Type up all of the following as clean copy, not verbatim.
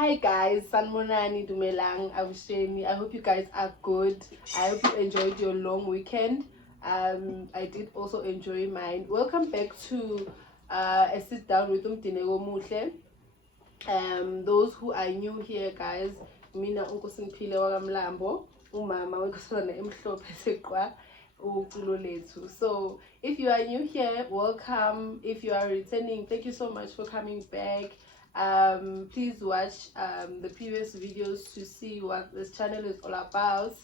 Hi guys, Sanmonani Dumelang, I'm Shani. I hope you guys are good. I hope you enjoyed your long weekend. I did also enjoy mine. Welcome back to a sit down with Umtinego Muhle. Those who are new here, guys, mina unkosingphile wakamlambo, umama wenkosana emhlophe seqwa uculo lethu. So if you are new here, welcome. If you are returning, thank you so much for coming back. Please watch the previous videos to see what this channel is all about.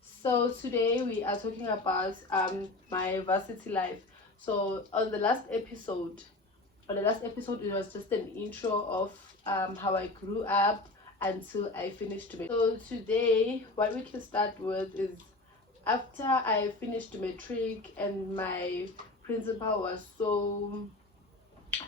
So today we are talking about my varsity life. So on the last episode it was just an intro of how I grew up until I finished matric. So today what we can start with is after I finished matric, and my principal was so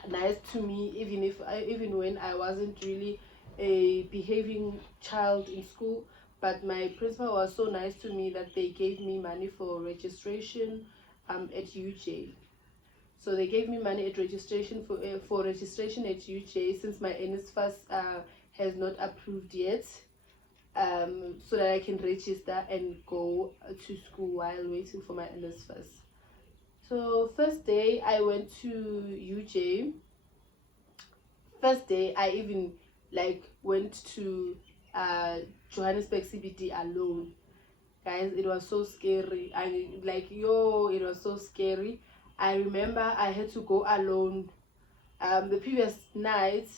nice to me, even when I wasn't really a behaving child in school. But my principal was so nice to me that they gave me money for registration at UJ. So they gave me money at registration for registration at UJ, since my NSFAS has not approved yet, so that I can register and go to school while waiting for my NSFAS. So first day I went to UJ. First day I even went to Johannesburg CBD alone. Guys, it was so scary. It was so scary. I remember I had to go alone. The previous night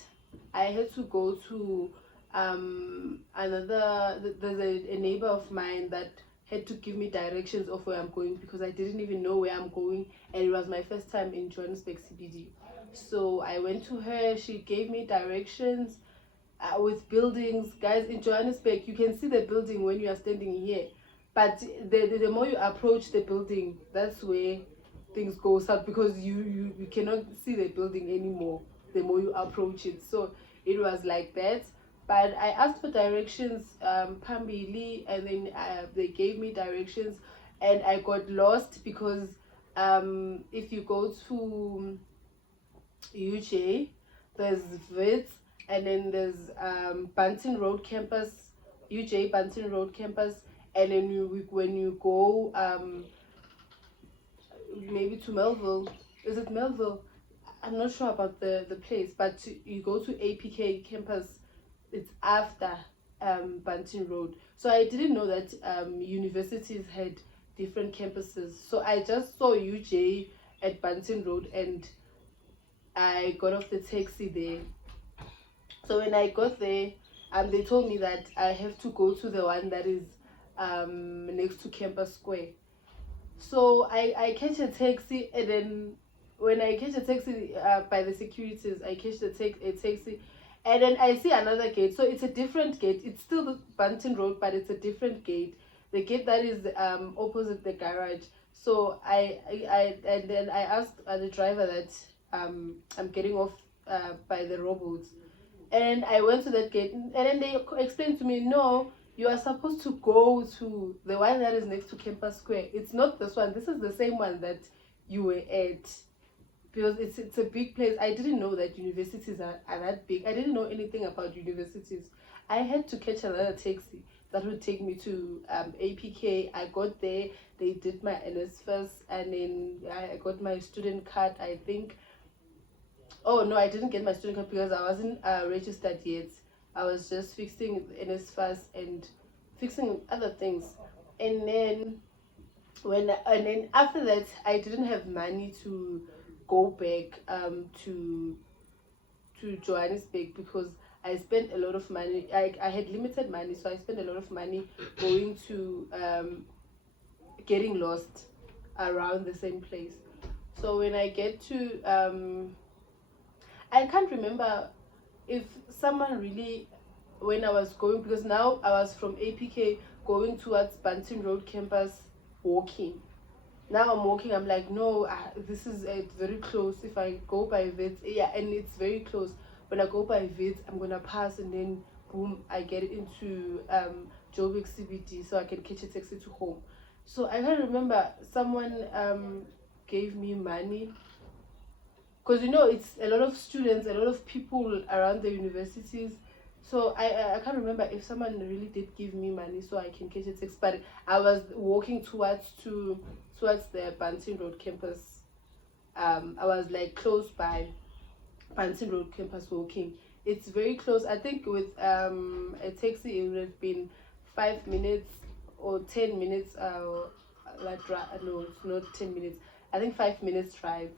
I had to go to there's a neighbor of mine that had to give me directions of where I'm going, because I didn't even know where I'm going, and it was my first time in Johannesburg CBD. So I went to her, she gave me directions with buildings. Guys, in Johannesburg you can see the building when you are standing here, but the more you approach the building, that's where things go south, because you cannot see the building anymore the more you approach it. So it was like that. But I asked for directions pambili, and then they gave me directions, and I got lost because if you go to UJ, there's Wits, and then there's Bunton Road campus, UJ Bunton Road campus, and then when you go maybe to Melville, is it Melville? I'm not sure about the place, but you go to APK campus, it's after Bunton Road. So I didn't know that universities had different campuses. So I just saw UJ at Bunton Road, and I got off the taxi there. So when I got there, they told me that I have to go to the one that is next to Campus Square. So I catch a taxi, and then when I catch a taxi by the securities, I catch a taxi, and then I see another gate. So it's a different gate. It's still the Bunton Road, but it's a different gate. The gate that is opposite the garage. So and then I asked the driver that I'm getting off by the robots, and I went to that gate, and then they explained to me, no, you are supposed to go to the one that is next to Campus Square. It's not this one. This is the same one that you were at, because it's a big place. I didn't know that universities are that big. I didn't know anything about universities. I had to catch another taxi that would take me to APK. I got there, they did my NSFAS, and then I got my student card, I think. Oh no, I didn't get my student card because I wasn't registered yet. I was just fixing NSFAS and fixing other things, and then after that I didn't have money to go back to Johannesburg, because I spent a lot of money. I had limited money, so I spent a lot of money going to getting lost around the same place. So when I get to I can't remember if someone really, when I was going, because now I was from APK going towards Bunton Road campus walking. Now I'm walking, I'm like, no, this is very close. If I go by Wits, yeah, and it's very close. When I go by Wits, I'm gonna pass, and then boom, I get into Joburg CBD, so I can catch a taxi to home. So I can't remember, someone gave me money, because it's a lot of students, a lot of people around the universities. So I can't remember if someone really did give me money so I can catch a taxi, but I was walking towards the Banting Road campus. I was like close by Banting Road campus walking. It's very close. I think with a taxi it would have been 5 minutes or 10 minutes. No, it's not 10 minutes. I think 5 minutes drive.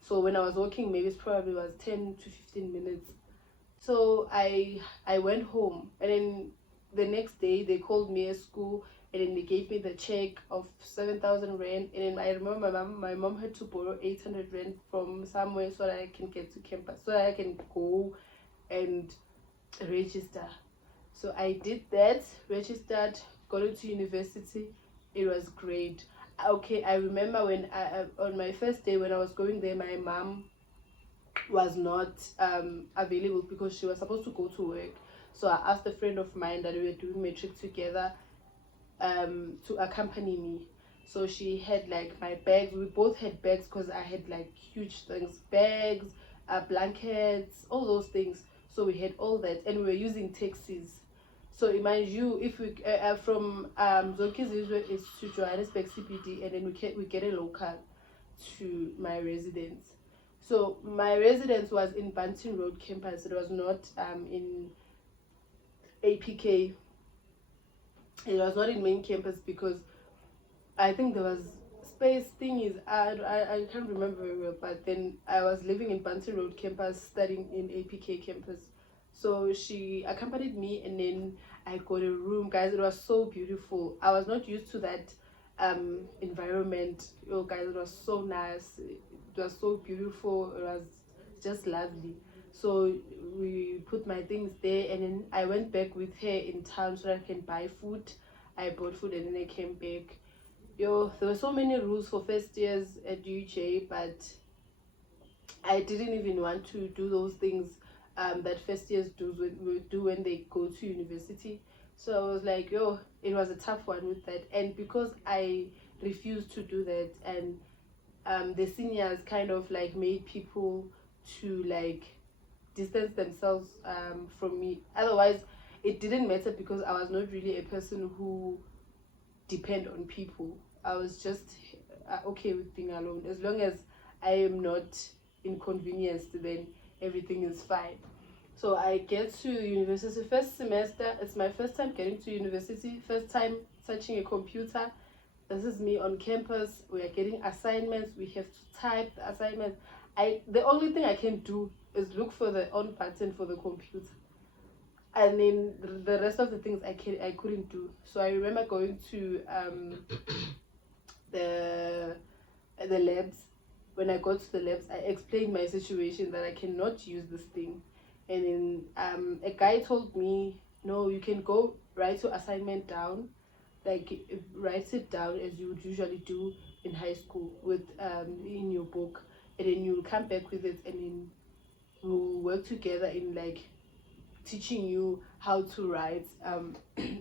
So when I was walking, maybe it probably was 10 to 15 minutes. So I went home, and then the next day they called me at school, and then they gave me the check of 7,000 rand. And then I remember my mom had to borrow 800 rand from somewhere so that I can get to campus, so that I can go and register. So I did that, registered, got into university. It was great. Okay, I remember when on my first day when I was going there, my mom was not available because she was supposed to go to work. So I asked a friend of mine that we were doing matric together to accompany me. So she had like my bags. We both had bags because I had like huge things, bags, blankets, all those things. So we had all that, and we were using taxis. So imagine you, if we from Zokizizwe is to Johannesburg CBD, and then we get a local to my residence. So my residence was in Banting Road campus. It was not in APK. It was not in main campus because I think there was space. Thing is, I can't remember very well. But then I was living in Banting Road campus, studying in APK campus. So she accompanied me, and then I got a room. Guys, it was so beautiful. I was not used to that environment. Oh, guys, it was so nice. It was so beautiful. It was just lovely. So we put my things there, and then I went back with her in town so that I can buy food. I bought food, and then I came back. Yo, there were so many rules for first years at UJ, but I didn't even want to do those things that first years do when they go to university. So I was like, yo, it was a tough one with that. And because I refused to do that, and the seniors kind of like made people to like distance themselves from me. Otherwise, it didn't matter because I was not really a person who depend on people. I was just okay with being alone. As long as I am not inconvenienced, then everything is fine. So I get to university first semester. It's my first time getting to university, first time touching a computer. This is me on campus. We are getting assignments. We have to type the assignments. The only thing I can do is look for the on button for the computer, and then the rest of the things I couldn't do. So I remember going to the labs. When I got to the labs, I explained my situation that I cannot use this thing, and then a guy told me, no, you can go write your assignment down, like write it down as you would usually do in high school with in your book, and then you'll come back with it, and then we'll work together in like teaching you how to write,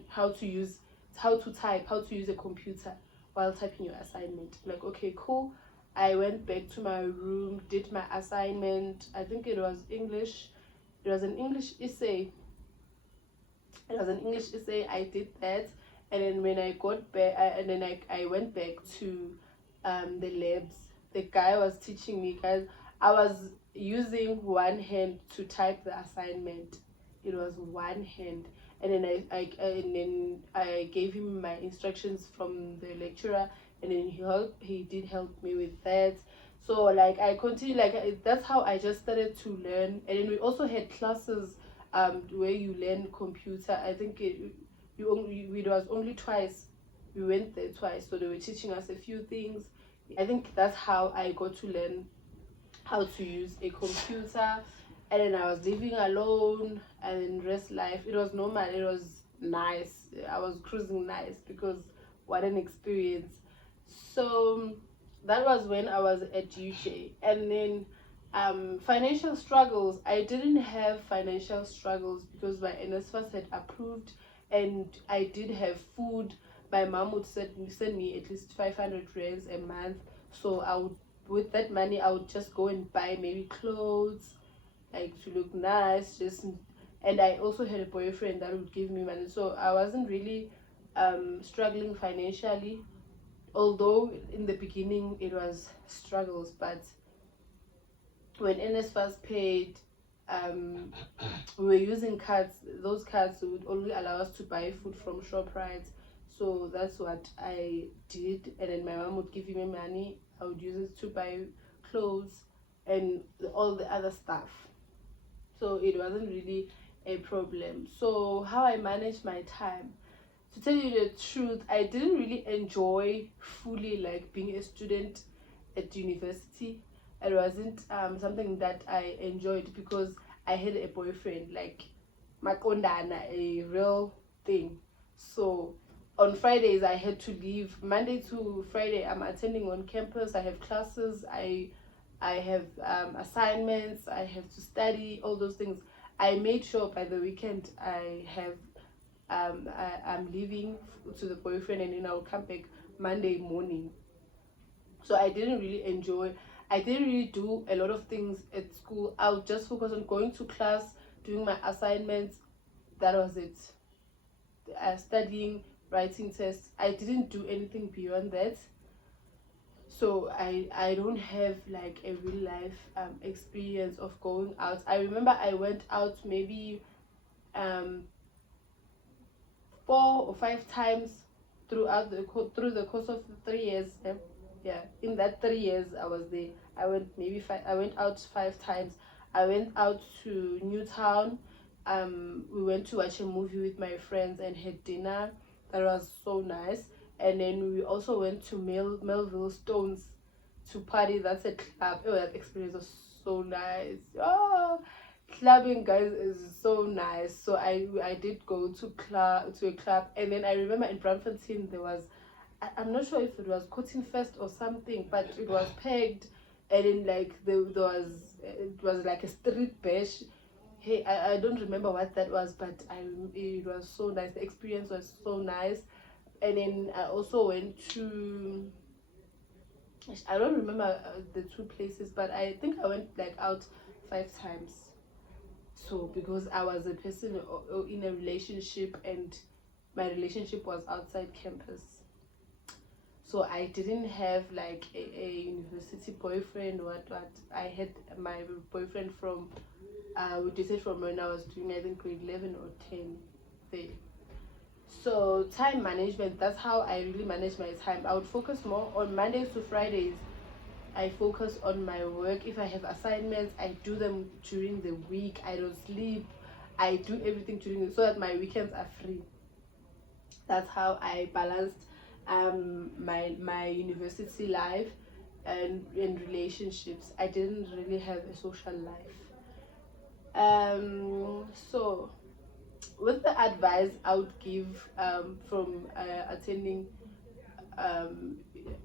how to use, how to type, how to use a computer while typing your assignment. Like, okay, cool. I went back to my room, did my assignment. I think it was English. It was an English essay. I did that, and then when I got back, I went back to the labs. The guy was teaching me, guys. I was using one hand to type the assignment. It was one hand, and then I gave him my instructions from the lecturer, and then he did help me with that. So like I continued, like that's how I just started to learn. And then we also had classes where you learn computer. I think it was only twice. We went there twice, so they were teaching us a few things. I think that's how I got to learn how to use a computer. And then I was living alone and rest life. It was normal. It was nice. I was cruising nice because what an experience. So that was when I was at UJ. And then financial struggles. I didn't have financial struggles because my NSFAS had approved, and I did have food. My mom would send me at least 500 rands a month. So I would, with that money, I would just go and buy maybe clothes, like to look nice, just and I also had a boyfriend that would give me money, so I wasn't really struggling financially, although in the beginning it was struggles. But when NSFAS paid, um, we were using cards. Those cards would only allow us to buy food from ShopRite. So that's what I did. And then my mom would give me money. I would use it to buy clothes and all the other stuff. So it wasn't really a problem. So how I managed my time, to tell you the truth, I didn't really enjoy fully like being a student at university. It wasn't something that I enjoyed because I had a boyfriend, like makondana, a real thing. So on Fridays I had to leave. Monday to Friday I'm attending on campus. I have classes. I have assignments. I have to study all those things. I made sure by the weekend I have I'm leaving to the boyfriend, and then I'll come back Monday morning. So I didn't really do a lot of things at school. I would just focus on going to class, doing my assignments. That was it. Studying, writing tests. I didn't do anything beyond that. So I don't have like a real life experience of going out. I remember I went out maybe um 4 or 5 times through the course of 3 years. Yeah, in that 3 years I was there, I went out 5 times. I went out to Newtown. We went to watch a movie with my friends and had dinner. That was so nice. And then we also went to Melville Stones to party. That's a club. Oh, that experience was so nice. Oh, clubbing, guys, is so nice. So I did go to a club. And then I remember in Braamfontein there was, I'm not sure if it was Cotton Fest or something, but it was pegged. And then like there was, it was like a street bash. Hey, I don't remember what that was, but it was so nice. The experience was so nice. And then I also went to, I don't remember the two places, but I think I went like out 5 times. So because I was a person in a relationship, and my relationship was outside campus, so I didn't have like a university boyfriend. What I had my boyfriend from we dated from when I was doing, I think, grade 11 or 10 there. So time management, that's how I really manage my time. I would focus more on Mondays to Fridays. I focus on my work. If I have assignments, I do them during the week. I don't sleep. I do everything during so that my weekends are free. That's how I balanced my university life and relationships. I didn't really have a social life. So with the advice I would give from attending um,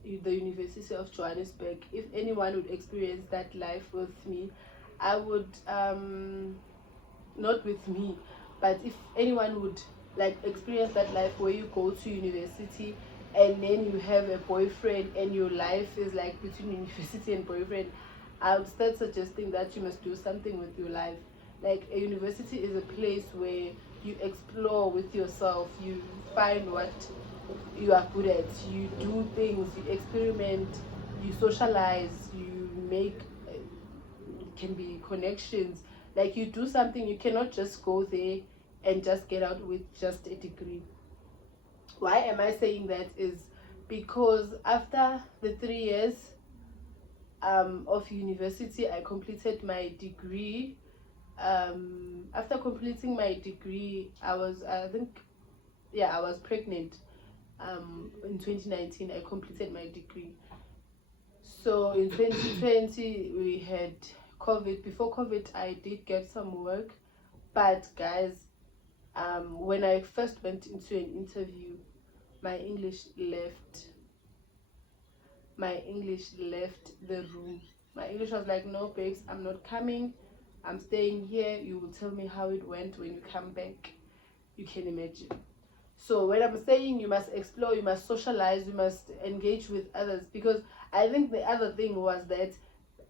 the University of Johannesburg, if anyone would experience that life with me, I would not with me, but if anyone would like experience that life where you go to university and then you have a boyfriend and your life is like between university and boyfriend, I would start suggesting that you must do something with your life. Like a university is a place where you explore with yourself, you find what you are good at, you do things, you experiment, you socialize, you make can be connections. Like you do something, you cannot just go there and just get out with just a degree. Why am I saying that is because after the 3 years of university, I completed my degree. After completing my degree, I think, yeah, I was pregnant. In 2019 I completed my degree. So in 2020 we had COVID. Before COVID I did get some work, but guys, when I first went into an interview, my English left the room. My English was like, no babes, I'm not coming, I'm staying here, you will tell me how it went when you come back. You can imagine. So when I'm saying you must explore, you must socialize, you must engage with others, because I think the other thing was that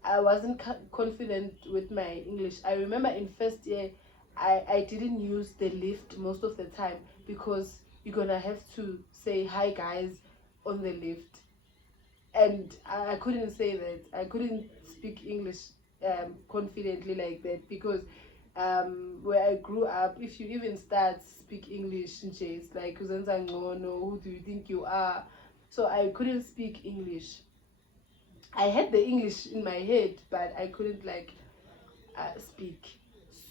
I wasn't confident with my English. I remember in first year I didn't use the lift most of the time because you're gonna have to say hi guys on the lift, and I couldn't say that. I couldn't speak English confidently like that because where I grew up, if you even start speak English, it's like "Uzenza ngcono, who do you think you are?" So I couldn't speak English. I had the English in my head, but I couldn't like speak.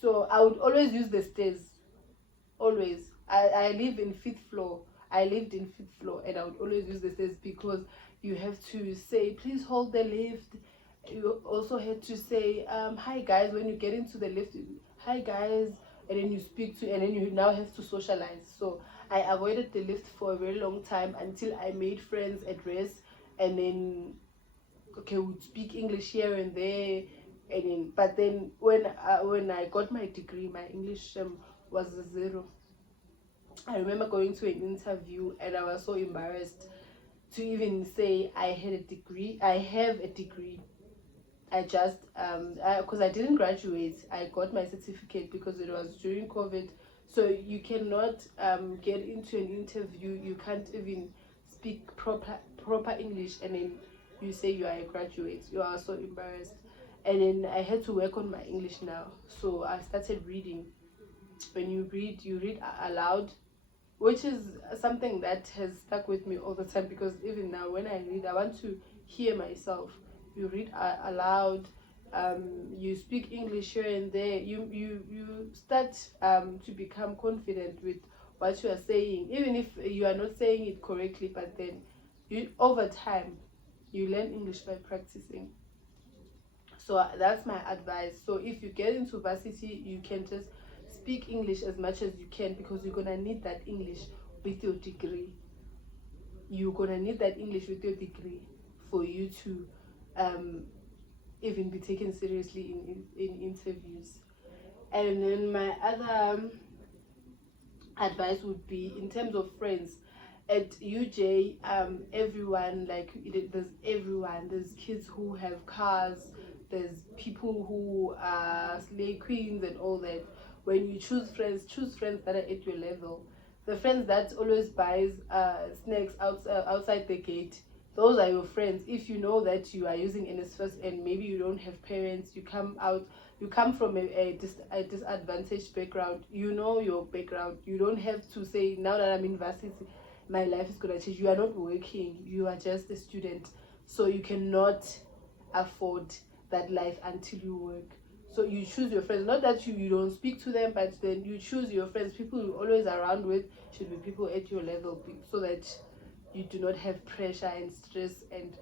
So I would always use the stairs. Always. I live in fifth floor. I lived in fifth floor, and I would always use the stairs because you have to say, please hold the lift. You also had to say, hi guys, when you get into the lift, hi guys, and then you speak to, and then you now have to socialize. So I avoided the lift for a very long time until I made friends at rest, and then okay, would speak English here and there, and then, but then when I got my degree, my English was a zero. I remember going to an interview and I was so embarrassed to even say I had a degree. I have a degree. I just because I didn't graduate. I got my certificate because it was during COVID. So you cannot get into an interview. You can't even speak proper English, and then you say you are a graduate. You are so embarrassed. And then I had to work on my English now. So I started reading. When you read aloud, which is something that has stuck with me all the time because even now when I read, I want to hear myself. You read aloud, you speak English here and there. You start to become confident with what you are saying, even if you are not saying it correctly. But then, over time, you learn English by practicing. So that's my advice. So if you get into varsity, you can just speak English as much as you can because you're gonna need that English with your degree. You're gonna need that English with your degree for you to even be taken seriously in interviews. And then my other advice would be in terms of friends. At UJ, everyone there's everyone. There's kids who have cars. There's people who are slay queens and all that. When you choose friends that are at your level. The friends that always buys snacks outside the gate. Those are your friends. If you know that you are using NSFAS and maybe you don't have parents, you come from a disadvantaged background. You know your background. You don't have to say now that I'm in varsity my life is gonna change. You are not working, you are just a student, so you cannot afford that life until you work. So you choose your friends, not that you don't speak to them, but then you choose your friends. People you're always around with should be people at your level, so that you do not have pressure and stress and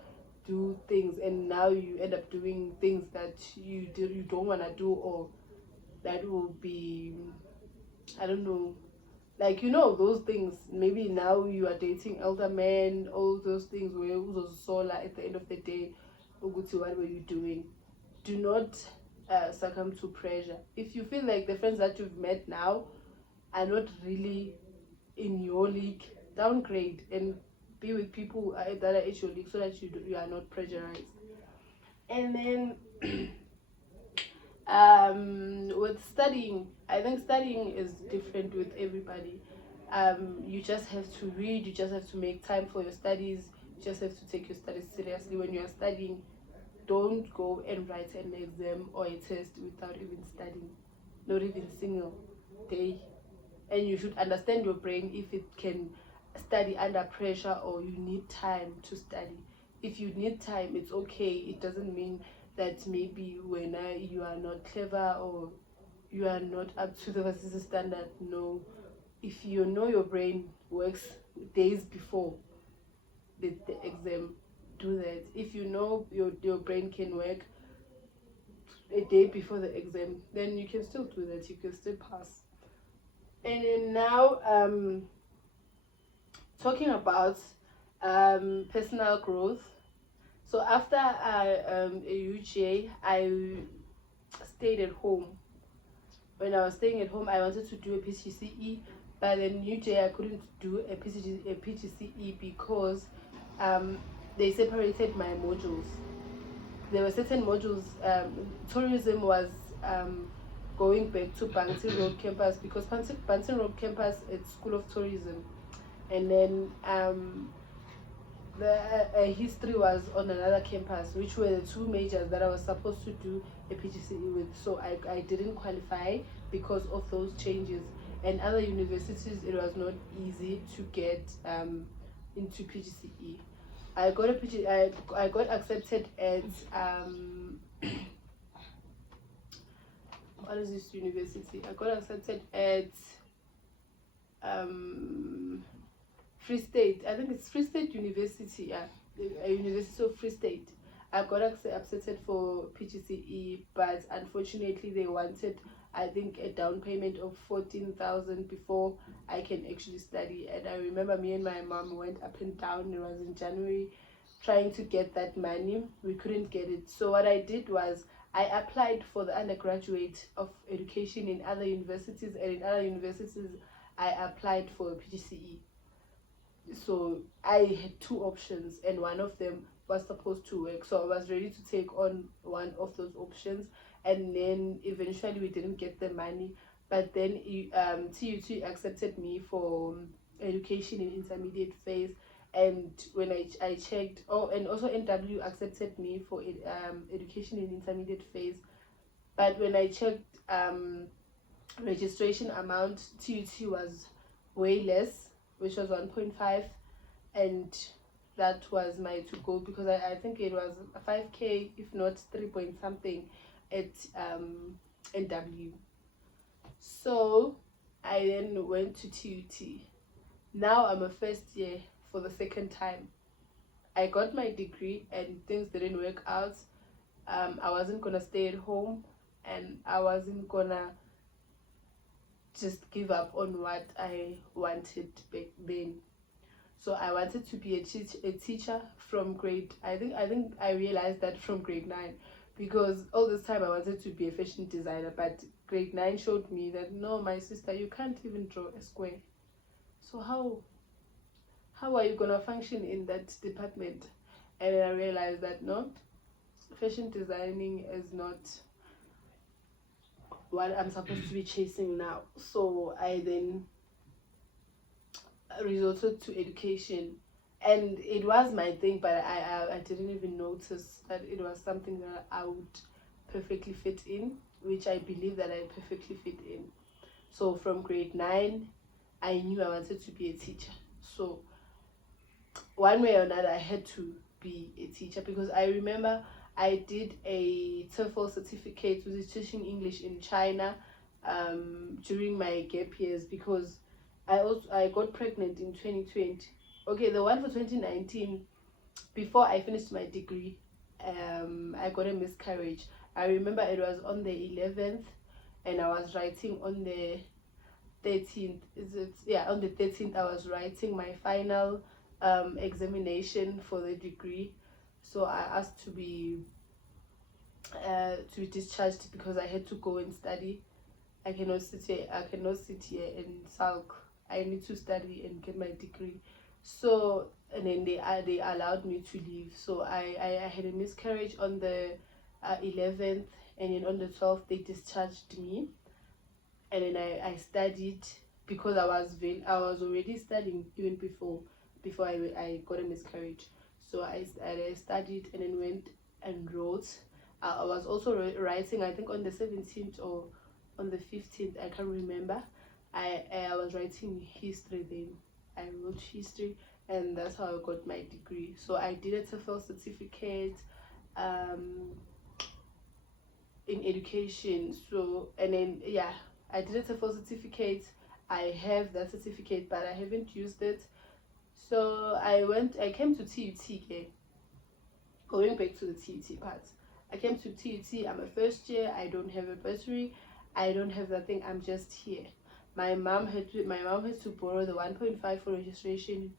do things, and now you end up doing things that you don't want to do, or that will be, I don't know, like those things. Maybe now you are dating elder men, all those things where solar at the end of the day, Uguti, what were you doing? Do not succumb to pressure. If you feel like the friends that you've met now are not really in your league, downgrade and be with people that are at your league so that you are not pressurized. And then with studying, I think studying is different with everybody. You just have to read, you just have to make time for your studies, you just have to take your studies seriously. When you are studying, don't go and write an exam or a test without even studying, not even single day. And you should understand your brain if it can study under pressure or you need time to study. If you need time, it's okay. It doesn't mean that maybe when you are not clever or you are not up to the varsity standard. No, if you know your brain works days before the exam, do that. If you know your brain can work a day before the exam, then you can still do that. You can still pass. And then now talking about personal growth. So after a UGA, I stayed at home. When I was staying at home, I wanted to do a PGCE, but then UGA I couldn't do a PGCE because they separated my modules. There were certain modules. Tourism was going back to Bunting Road campus, because Bunting Road campus it's School of Tourism, and then the history was on another campus, which were the two majors that I was supposed to do a PGCE with. So I didn't qualify because of those changes. And other universities, it was not easy to get into PGCE. I got a PG. I got accepted at what is this university? I got accepted at Free State. I think it's Free State University. Yeah, a University of Free State. I got accepted for PGCE, but unfortunately they wanted, I think, a down payment of 14,000 before I can actually study. And I remember me and my mom went up and down. It was in January, trying to get that money. We couldn't get it. So what I did was I applied for the undergraduate of education in other universities, and in other universities I applied for PGCE. So I had two options, and one of them was supposed to work. So I was ready to take on one of those options, and then eventually we didn't get the money. But then TUT accepted me for education in intermediate phase, and when I checked, oh, and also NW accepted me for education in intermediate phase. But when I checked registration amount, TUT was way less, which was 1.5, and that was my to go, because I think it was 5k, if not 3 point something at NW. So I then went to TUT. Now I'm a first year for the second time. I got my degree and things didn't work out. I wasn't gonna stay at home, and I wasn't gonna just give up on what I wanted back then. So I wanted to be a teacher from grade. I think I realized that from grade 9, because all this time I wanted to be a fashion designer, but grade 9 showed me that no, my sister, you can't even draw a square. So how are you gonna function in that department? And then I realized that no, fashion designing is not what I'm supposed to be chasing now. So I then resorted to education, and it was my thing, but I didn't even notice that it was something that I would perfectly fit in, which I believe that I perfectly fit in. So from grade 9 I knew I wanted to be a teacher. So one way or another I had to be a teacher, because I remember I did a TOEFL certificate, which is teaching English in China, during my gap years, because I got pregnant in 2020. Okay, the one for 2019, before I finished my degree, I got a miscarriage. I remember it was on the 11th, and I was writing on the 13th. On the 13th I was writing my final examination for the degree. So I asked to be discharged, because I had to go and study. I cannot sit here and sulk. I need to study and get my degree. So, and then they allowed me to leave. So I had a miscarriage on the 11th, and then on the 12th they discharged me. And then I studied, because I was already studying even before I got a miscarriage. So I studied, and then went and wrote. I was also writing, I think on the 17th or on the 15th, I can't remember. I was writing history then. I wrote history, and that's how I got my degree. So I did a TOEFL certificate in education. So, and then I did a TOEFL certificate. I have that certificate, but I haven't used it. So I came to TUT. Going back to the TUT part, I came to TUT. I'm a first year. I don't have a bursary. I don't have that thing. I'm just here. My mom had to borrow the 1.5 for registration,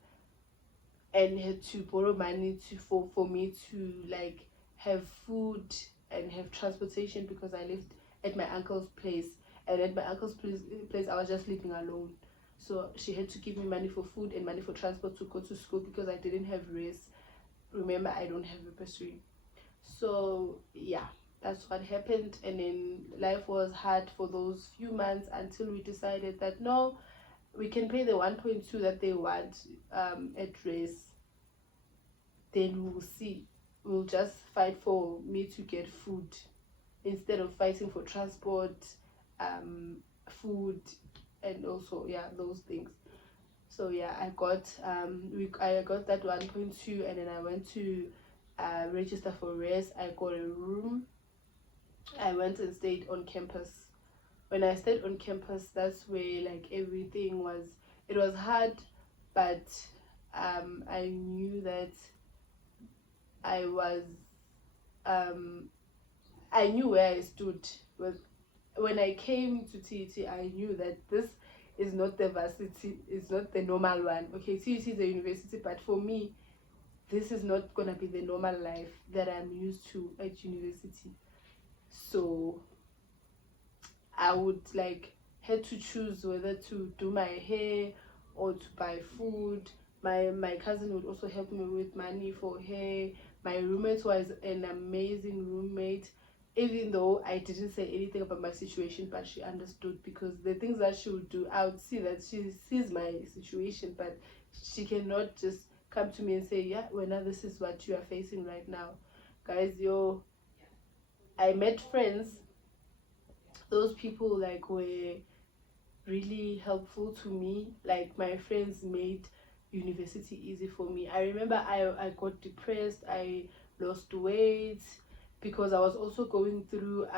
and had to borrow money for me to like have food and have transportation, because I lived at my uncle's place, and at my uncle's place I was just living alone. So she had to give me money for food and money for transport to go to school, because I didn't have race. Remember, I don't have a bursary. So that's what happened. And then life was hard for those few months until we decided that no, we can pay the 1.2 that they want at race. Then we'll see. We'll just fight for me to get food instead of fighting for transport, food, and also those things. So I got I got that 1.2, and then I went to register for res. I got a room. I went and stayed on campus. When I stayed on campus, that's where like everything was. It was hard, but I knew that I was I knew where I stood with. When I came to TET, I knew that this is not the varsity, it's not the normal one. Okay, TET is a university, but for me, this is not gonna be the normal life that I'm used to at university. So I would like had to choose whether to do my hair or to buy food. My cousin would also help me with money for hair. My roommate was an amazing roommate, even though I didn't say anything about my situation, but she understood, because the things that she would do, I would see that she sees my situation, but she cannot just come to me and say, yeah, well, now this is what you are facing right now. Guys, I met friends. Those people like were really helpful to me. Like my friends made university easy for me. I remember I got depressed, I lost weight, because I was also going through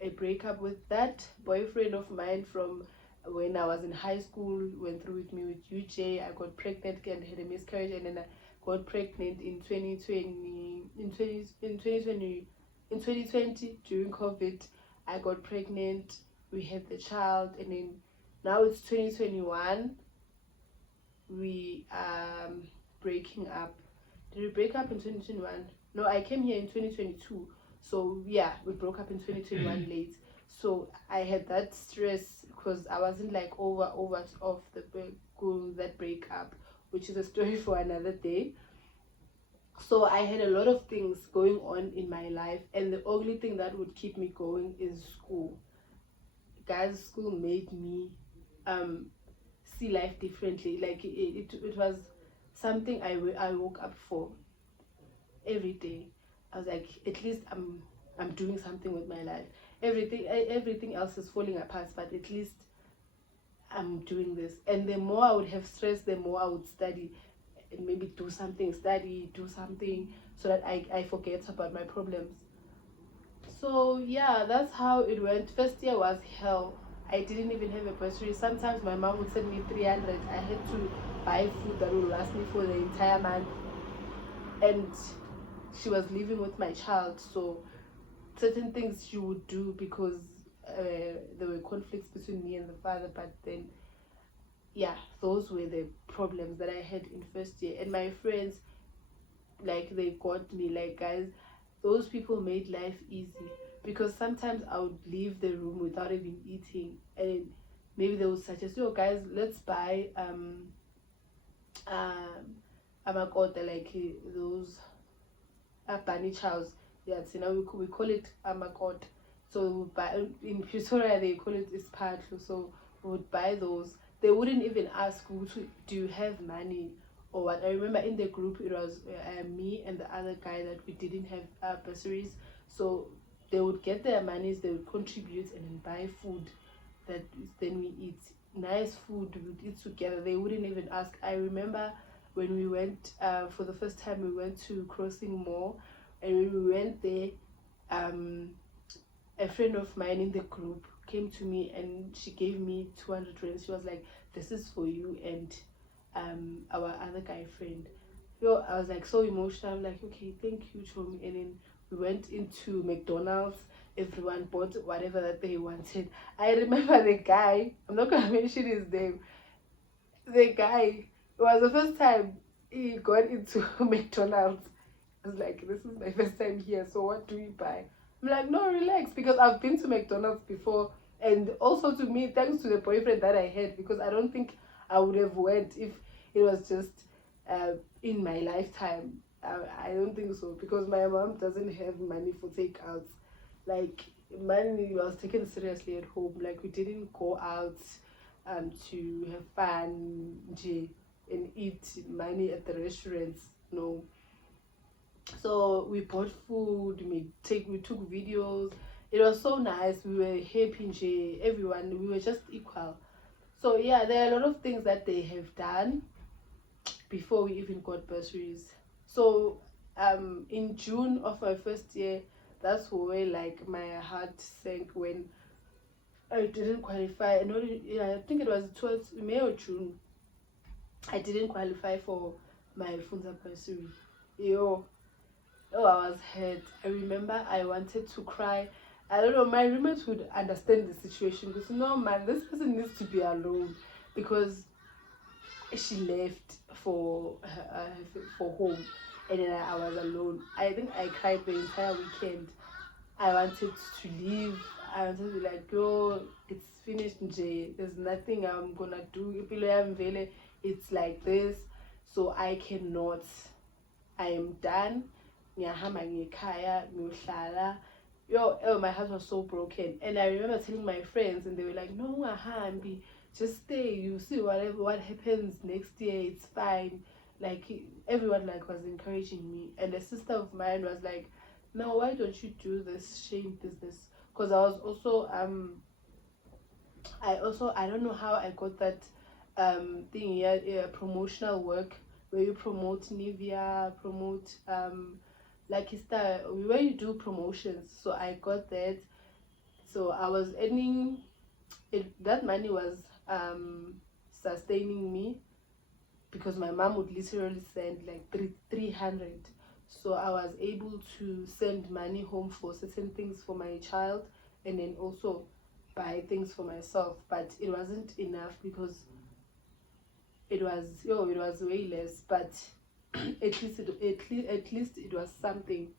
a breakup with that boyfriend of mine from when I was in high school. Went through with me with UJ. I got pregnant and had a miscarriage, and then I got pregnant in 2020 during COVID. I got pregnant, we had the child, and then now it's 2021. We breaking up. Did we break up in 2021? No, I came here in 2022. So we broke up in 2021 late. So I had that stress because I wasn't like over of that breakup, which is a story for another day. So I had a lot of things going on in my life, and the only thing that would keep me going is school. Guys, school made me see life differently. Like it was something I woke up for every day. I was like, at least I'm doing something with my life. Everything else is falling apart, but at least I'm doing this. And the more I would have stress, the more I would study, and maybe do something so that I forget about my problems. So that's how it went. First year was hell. I didn't even have a bursary. Sometimes my mom would send me 300. I had to buy food that would last me for the entire month. And she was living with my child, so certain things she would do because there were conflicts between me and the father. But then those were the problems that I had in first year. And my friends, like, they got me. Like, guys, those people made life easy, because sometimes I would leave the room without even eating, and maybe they would suggest, yo guys, let's buy amakota, like those bunny chows. We call it amakota. So in Pretoria they call it ispatlo. So we would buy those. They wouldn't even ask, do you have money or what. I remember in the group it was me and the other guy that we didn't have bursaries. So they would get their monies, they would contribute and then buy food that then we eat. Nice food, we would eat together. They wouldn't even ask. I remember when we went for the first time, we went to Crossing Mall, and when we went there, a friend of mine in the group came to me and she gave me 200 rands. She was like, this is for you and our other guy friend. I was like so emotional. I'm like, okay, thank you, Chomi. And then we went into McDonald's. Everyone bought whatever that they wanted. I remember the guy, I'm not gonna mention his name. The guy, it was the first time he got into McDonald's. I was like, this is my first time here, so what do we buy? I'm like, no, relax, because I've been to McDonald's before, and also to me, thanks to the boyfriend that I had, because I don't think I would have went if it was just in my lifetime. I don't think so, because my mom doesn't have money for takeouts. Like money was taken seriously at home. Like we didn't go out to have fun nje, and eat money at the restaurants. No. So we bought food, we took videos. It was so nice. We were happy nje, everyone, we were just equal. So yeah, there are a lot of things that they have done before we even got bursaries. So in June of my first year, that's where like my heart sank when I didn't qualify. And yeah, I think it was towards May or June. I didn't qualify for my Funza bursary. Yo, oh, I was hurt. I remember I wanted to cry. I don't know, my roommates would understand the situation because no man, this person needs to be alone because she left for home, and then I was alone. I think I cried the entire weekend. I wanted to leave. I wanted to be like, yo, it's finished, Jay. There's nothing I'm gonna do. It's like this, so I cannot. I am done. Ngiyahamba ngekhaya, ngiyohlala. Yo, oh, my heart was so broken, and I remember telling my friends, and they were like, "No, Ahambi, just stay. You see what happens next year. It's fine." Like everyone like was encouraging me, and a sister of mine was like, "No, why don't you do this shame business?" Because I was also I don't know how I got that thing here, promotional work where you promote Nivea, promote Lucky Star, where you do promotions. So I got that. So I was earning it. That money was sustaining me because my mom would literally send like 300. So I was able to send money home for certain things for my child, and then also buy things for myself. But it wasn't enough because it was way less. But at least it was something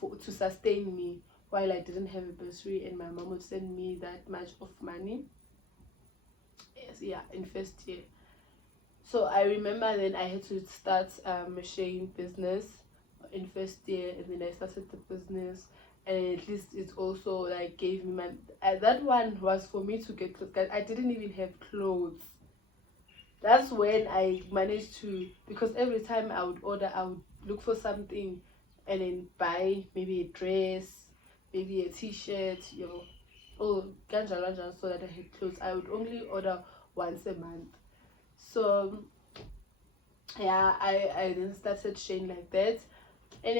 to sustain me while I didn't have a bursary, and my mom would send me that much of money. Yes, yeah, in first year. So I remember then I had to start a sharing business in first year, and then I started the business, and at least it also like gave me my that one was for me to get clothes. I didn't even have clothes. That's when I managed to, because every time I would order, I would look for something and then buy maybe a dress, maybe a t-shirt, oh, ganja, so that I had clothes. I would only order once a month. So yeah, I then started Shane like that. And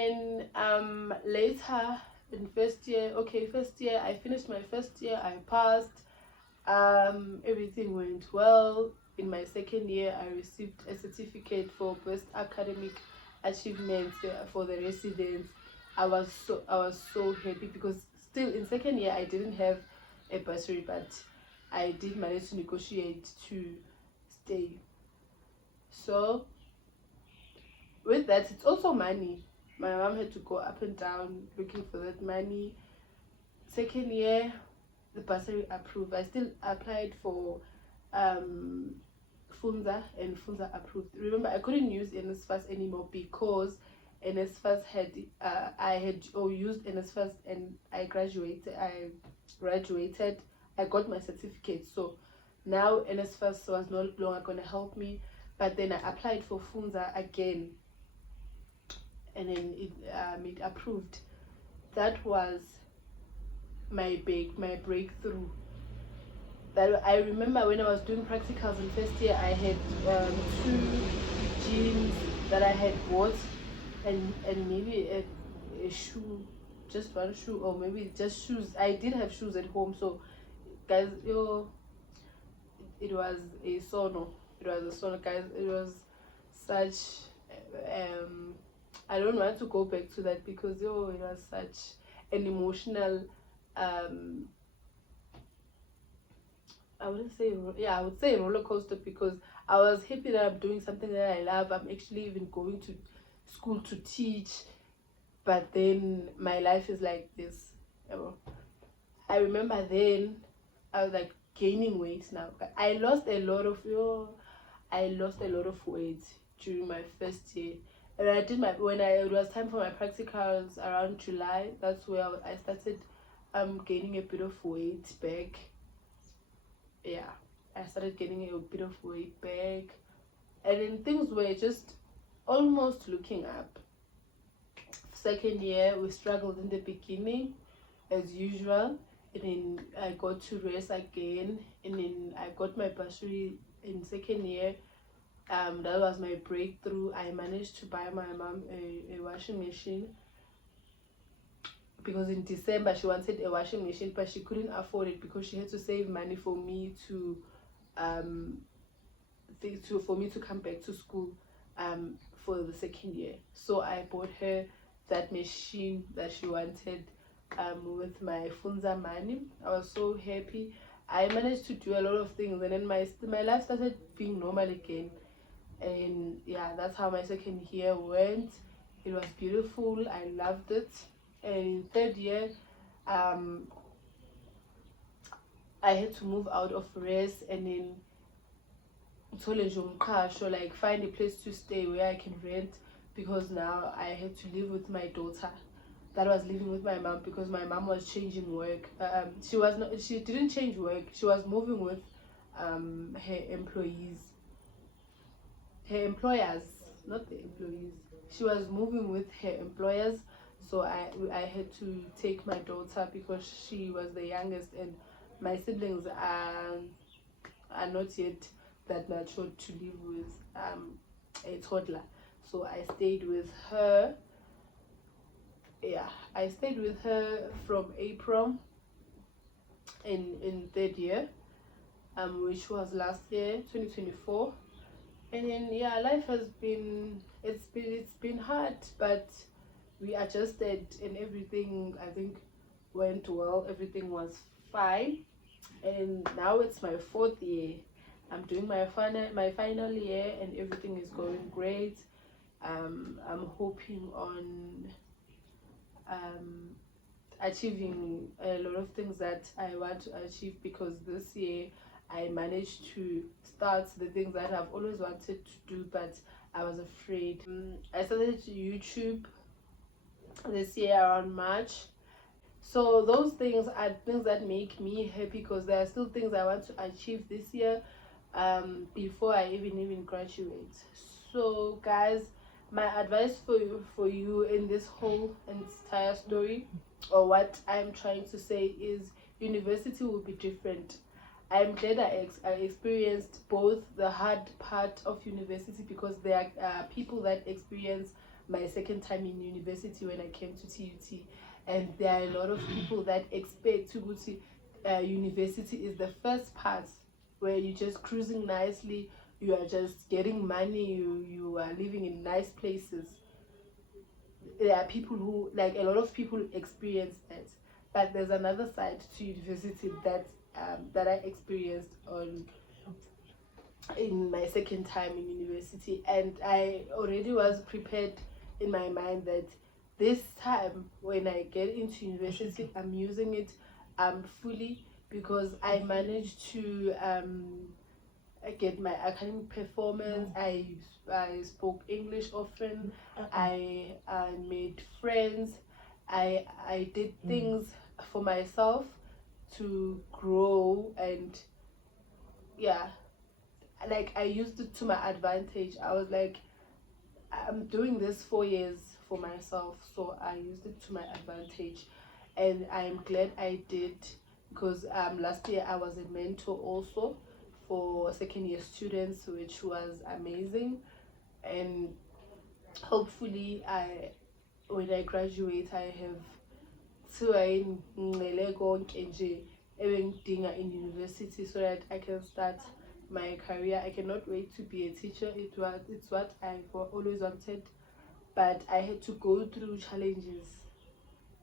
then later in first year, I finished my first year, I passed. Everything went well. In my second year, I received a certificate for best academic achievements for the residents. I was so happy because still in second year I didn't have a bursary, but I did manage to negotiate to stay. So with that, it's also money. My mom had to go up and down looking for that money. Second year, the bursary approved. I still applied for Funza, and Funza approved. Remember, I couldn't use NSFAS anymore because NSFAS had I had used NSFAS, and I graduated. I got my certificate. So now NSFAS was no longer going to help me. But then I applied for Funza again, and then it approved. That was my breakthrough. That I remember when I was doing practicals in first year, I had 2 jeans that I had bought, and maybe a shoe, just one shoe, or maybe just shoes. I did have shoes at home, so guys, it was a sono. It was a sono, guys. It was such I don't want to go back to that because it was such an emotional I wouldn't say I would say roller coaster because I was happy that I'm doing something that I love. I'm actually even going to school to teach, but then my life is like this. I remember then I was like gaining weight now. I lost a lot of weight during my first year. And I did it was time for my practicals around July. That's where I started gaining a bit of weight back. Yeah, I started gaining a bit of weight back, and then things were just almost looking up. Second year, we struggled in the beginning, as usual, and then I got to race again, and then I got my bursary in second year. That was my breakthrough. I managed to buy my mom a washing machine, because in December she wanted a washing machine, but she couldn't afford it because she had to save money for me to um for me to come back to school for the second year. So I bought her that machine that she wanted with my funza money. I was so happy. I managed to do a lot of things, and then my life started being normal again. And yeah, that's how my second year went. It was beautiful. I loved it. And in third year, um, I had to move out of res, and then like find a place to stay where I can rent, because now I had to live with my daughter that was living with my mom, because my mom was changing work. She didn't change work. She was moving with her employees, her employers, not the employees. She was moving with her employers, so I had to take my daughter because she was the youngest, and my siblings are not yet that mature to live with a toddler. So I stayed with her. Yeah, I stayed with her from April in third year, which was last year, 2024. And then yeah, life has been it's been hard, but we adjusted, and everything I think went well. Everything was fine, and now it's my fourth year. I'm doing my final year, and everything is going great. I'm hoping on um, achieving a lot of things that I want to achieve, because this year I managed to start the things that I've always wanted to do, but I was afraid. I started YouTube this year around March. So those things are things that make me happy, because there are still things I want to achieve this year before I even graduate. So guys, my advice for you in this whole entire story, or what I'm trying to say, is university will be different. I'm glad I experienced both the hard part of university, because there are people that experience my second time in university when I came to TUT, and there are a lot of people that expect to go to university is the first part, where you're just cruising nicely, you are just getting money, you are living in nice places. There are people who, like, a lot of people experience that, but there's another side to university that I experienced on in my second time in university, and I already was prepared in my mind that this time when I get into university, I'm using it fully, because I managed to get my academic performance. I spoke English often. I made friends. I did things for myself to grow, and yeah, like I used it to my advantage. I was like, I'm doing this 4 years for myself, so I used it to my advantage, and I'm glad I did, because last year I was a mentor also for second year students, which was amazing. And hopefully when I graduate, I have ngicele konke nje ebengidinga in university, so that I can start my career. I cannot wait to be a teacher. It's what I've always wanted, but I had to go through challenges.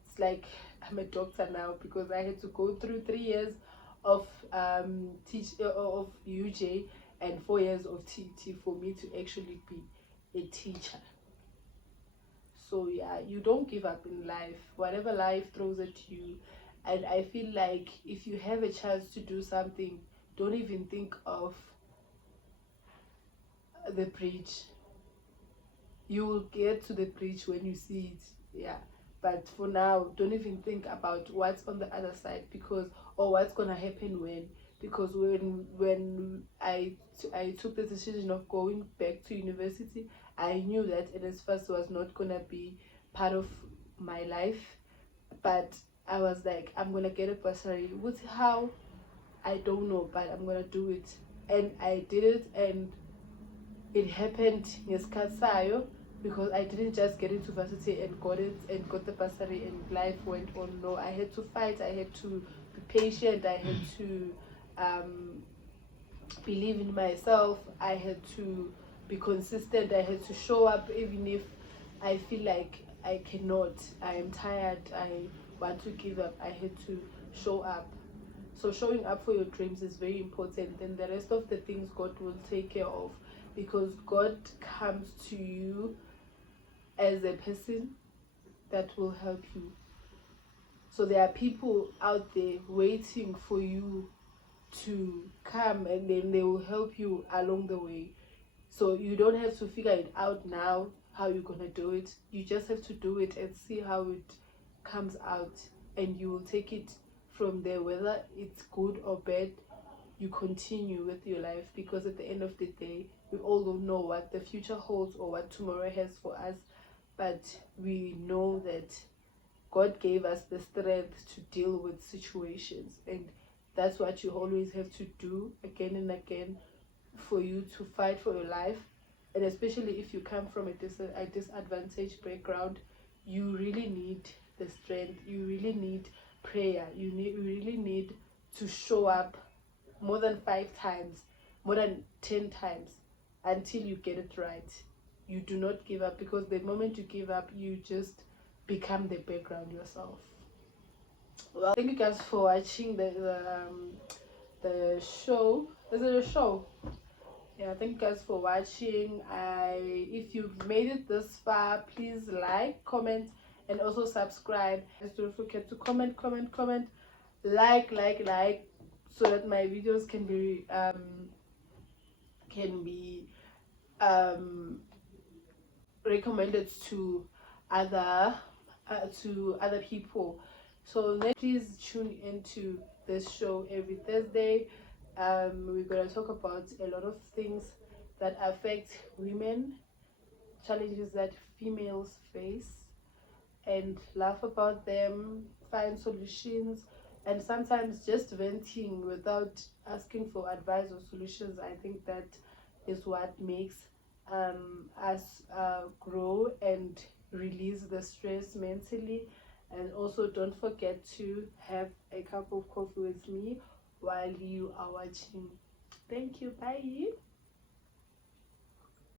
It's like I'm a doctor now, because I had to go through 3 years of of UJ and 4 years of TT for me to actually be a teacher. So yeah, you don't give up in life, whatever life throws at you. And I feel like if you have a chance to do something, don't even think of the bridge. You will get to the bridge when you see it. Yeah, But for now, don't even think about what's on the other side, because, or what's gonna happen when. Because when I took the decision of going back to university, I knew that NSFAS was not gonna be part of my life. But I was like, I'm gonna get a bursary. With how, I don't know, but I'm gonna do it. And I did it, and it happened ngesikhathi sayo, because I didn't just get into varsity and got it and got the bursary and life went on. No, I had to fight, I had to be patient, I had to believe in myself, I had to be consistent, I had to show up even if I feel like I cannot, I am tired, I want to give up. I had to show up. So showing up for your dreams is very important, and the rest of the things God will take care of, because God comes to you as a person that will help you. So there are people out there waiting for you to come, and then they will help you along the way. So you don't have to figure it out now how you're gonna do it. You just have to do it and see how it comes out, and you will take it from there. Whether it's good or bad, you continue with your life, because at the end of the day, we all don't know what the future holds or what tomorrow has for us, but we know that God gave us the strength to deal with situations, and that's what you always have to do again and again, for you to fight for your life. And especially if you come from a disadvantaged background, you really need the strength, you really need prayer, you really need to show up more than 5 times, more than 10 times, until you get it right. You do not give up, because the moment you give up, you just become the background yourself. Well, thank you guys for watching the show. Is it a show? Yeah, thank you guys for watching. If you've made it this far, please like, comment, and also subscribe. Just don't forget to comment, like, so that my videos can be recommended to other people. So then please tune into this show every Thursday. We're gonna talk about a lot of things that affect women, challenges that females face, and laugh about them, find solutions, and sometimes just venting without asking for advice or solutions. I think that is what makes us grow and release the stress mentally. And also, don't forget to have a cup of coffee with me while you are watching. Thank you. Bye.